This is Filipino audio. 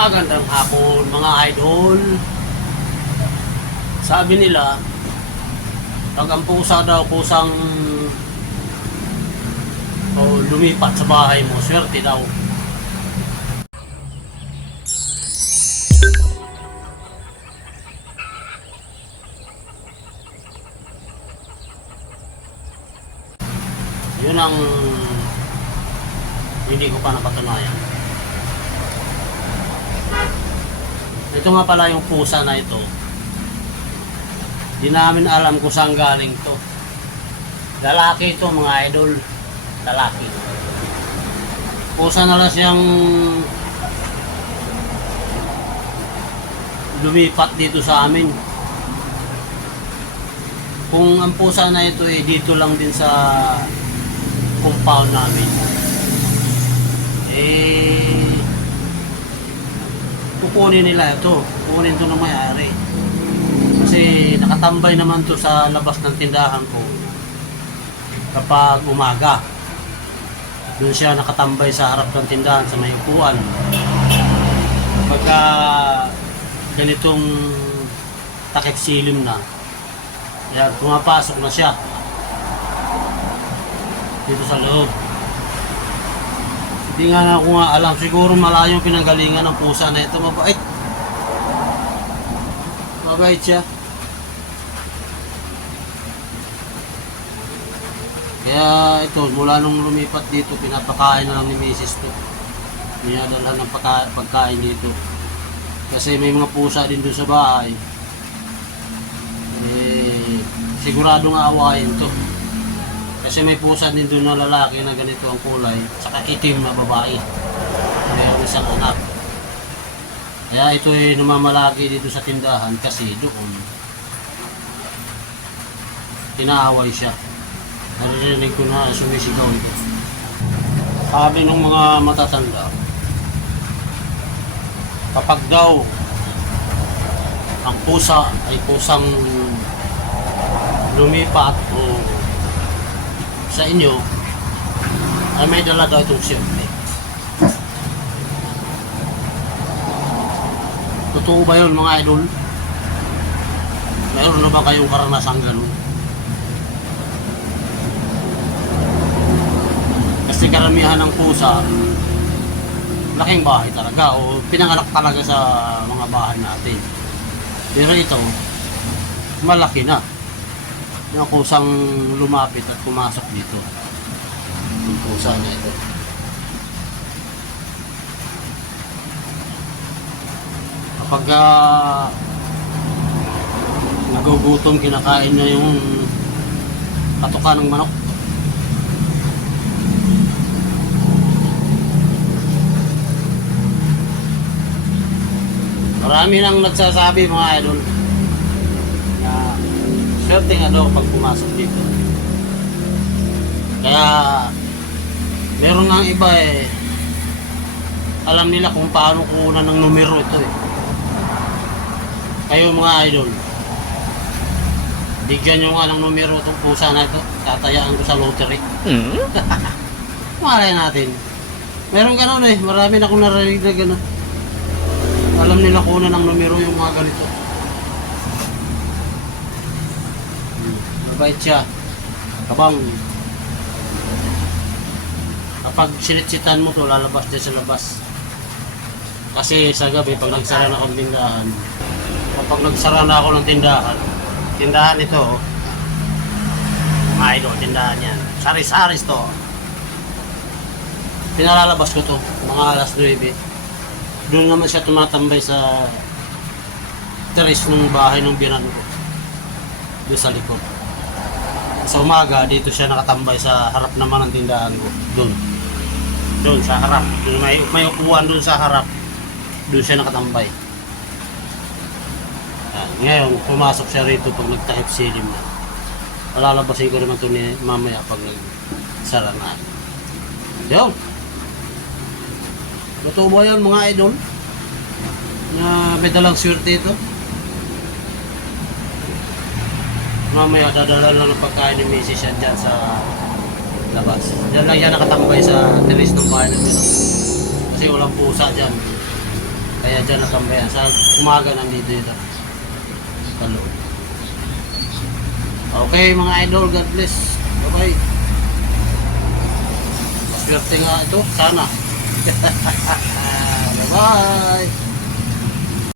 Magandang hapon mga idol. Sabi nila, pag ang pusa daw kusang o lumipat sa bahay mo, swerte daw. Yun ang hindi ko pa napatunayan. Ito nga pala yung pusa na ito. Di namin alam kung saan galing to. Lalaki ito mga idol. Lalaki. Pusa na lang siyang lumipat dito sa amin. Kung ang pusa na ito eh dito lang din sa compound namin. Eh kukunin nila ito. Kukunin ito ng may-ari. Kasi nakatambay naman to sa labas ng tindahan ko kapag umaga. Doon siya nakatambay sa harap ng tindahan sa may upuan. Pagka ganitong takip silim na, yan, pumapasok na siya dito sa loob. Hindi nga ako nga alam. Siguro malayo pinanggalingan ng pusa na ito. Mabait. Mabait siya. Kaya ito, mula nung lumipat dito, pinapakain na lang ni Mrs. to. Niyadala ng pagka- pagkain dito. Kasi may mga pusa din doon sa bahay. Eh, siguradong aawayin to. Kasi may pusa din doon na lalaki na ganito ang kulay, saka itim na babae. Mayroong isang anak. Kaya ito ay namamalagi dito sa tindahan kasi doon inaaway siya. Narinig ko na sumisigaw ito. Sabi ng mga matatanda, kapag daw ang pusa ay pusang lumipat o sa inyo ay may dala daw itong siyempre. Totoo ba yun mga idol? Mayroon na ba kayong karanasang ganun? Kasi karamihan ng pusa, laking bahay talaga o pinanganak talaga sa mga bahay natin. Pero ito, malaki na. Yung kusang lumapit at pumasok dito. Yung pusa na ito. Kapag uh, nagugutom, kinakain na yung katuka ng manok. Marami nang nagsasabi mga idol swerte nga daw pag pumasok dito. Kaya meron nga iba eh alam nila kung paano kukunan ng numero ito eh. Kayo mga idol, bigyan nyo nga ng numero itong pusa na ito. Tatayaan ko sa lottery. Malay natin. Meron ganun eh. Marami na akong narinig na gano'n. Alam nila kung ng numero yung mga ganito. Mabait siya. Kabang. Kapag sinitsitan mo to, lalabas din sa labas. Kasi sa gabi, pag nagsara na akong tindahan, kapag nagsara na ako ng tindahan, tindahan ito, oh. mga idol, tindahan yan. Saris-saris to. Pinalalabas ko to, mga alas 9. Doon naman siya tumatambay sa teres ng bahay ng binan ko. Doon sa likod. Sa umaga, dito siya nakatambay sa harap naman ng tindahan ko. Doon. Doon sa harap. Doon may, may upuan doon sa harap. Doon siya nakatambay. Yan. Ngayon, pumasok siya rito pag nagtahip silim na. Palalabasin ko naman ito ni mamaya pag nagsara na. Yun. Totoo ba yan mga idol? Na may dalang swerte ito? mamaya dadala lang ng pagkain ni Mrs. yan dyan sa labas. Diyan lang yan nakatambay sa terrace ng bahay namin. Kasi walang pusa dyan. Kaya dyan nakambay yan. Sa umaga nandito yun. Sa loob. Okay mga idol, God bless. Bye-bye. Maswerte nga ito, sana. Bye-bye.